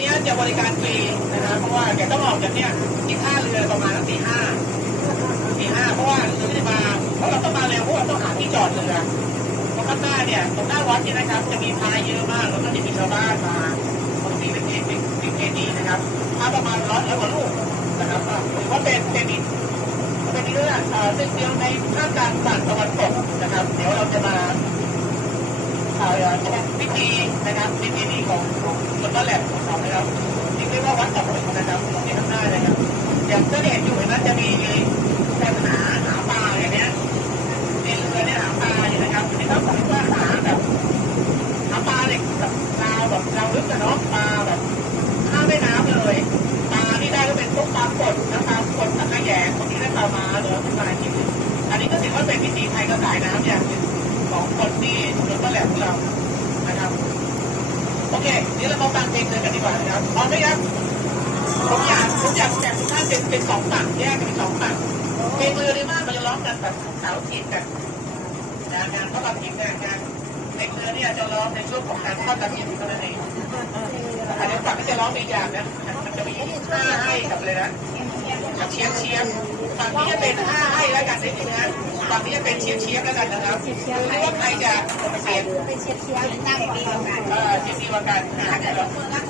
เนี้ยจะบริการฟรีนะครับเพราะว่าแกต้องออกจากเนี่ยที่ท่าเรือประมาณตีห้าตีห้าเพราะว่าเรือไม่มาเพราะเราต้องมาเร็วเพราะว่าต้องหาที่จอดเรือเพราะข้างหน้าเนี่ยตรงหน้าวัดเนี่ยนะครับ จะมีพายเยอะมากแล้วก็จะมีชาวบ้านมาบางทีเป็นเอเป็นเป็นเอดีนะครับถ้าประมาณร้อยร้อยกว่าลูกนะครับถือว่าเป็นเป็นอีเป็นเรื่องอ่าหนึ่งเดียวในภาคกลางฝั่งตะวันตกนะครับ เดี๋ยวเราจะมาข่าวพิธีนะครับพิธีนี้ของคนต้นแหลมามาหรือปลาอะไรที่อันนี้ก็ถือว่าเป็นพิธีไทยกระสายน้ำอย่างหนึ่งของคนที่รถต้นแหลมของเรานะครับโอเคเดี๋ยวเรามาฟังเพลงเดินกันดีกว่านะครับพร้อมไหมครับผมอยากผมอยากแบ่งทุกท่านเป็นเป็นสองฝั่งแยกเป็นสองฝั่งเพลงเรือดีมากมันจะร้องกันแบบสาวจีบกันนงานเขาตัดจีบกันงานเพลงเรือเนี่ยจะร้องในช่วงของการเข้าตัดจีบเท่านั้นเองอันนี้ฝั่งที่จะร้องอีกอย่างนะมันจะมีห้าให้กับเลยนะกับเชียร์เชียง นี้จะเป็นห้าให้แล้วกันนิดนึงนะฝั่งนี้จะเป็นเชียร์เชียร์แล้วกันนะครับไม่ว่าใครจะเสียงเป็นเชียร์เชียร์หน้าดีกว่ากันเออที่มีว่าการหาถ้าเดี๋เกิยวดลงมือก็คือห้าให้คราวนี้ก็เชียร์เชียร์อ่าโอเคนะครับ